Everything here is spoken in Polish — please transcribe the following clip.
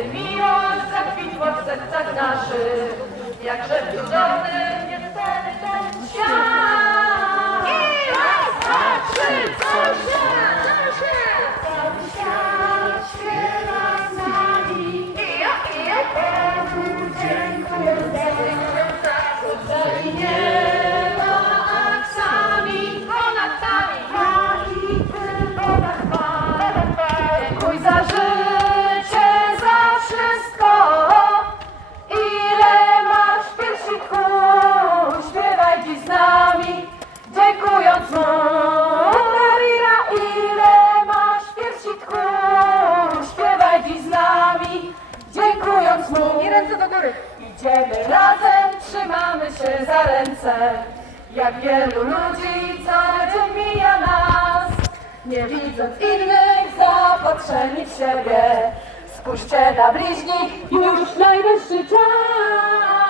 Kiedy miłość zakwitła w sercach naszych, jakże cudowny jest ten, ten świat. I raz, dwa, trzy, co się, się? Cały świat śpiewa z nami. I ja, i ja. Panu dziękuję za, za imię. Kiedy razem trzymamy się za ręce, jak wielu ludzi cały dzień mija nas, nie widząc innych zapatrzeni w siebie. Spójrzcie na bliźnich, już najwyższy czas.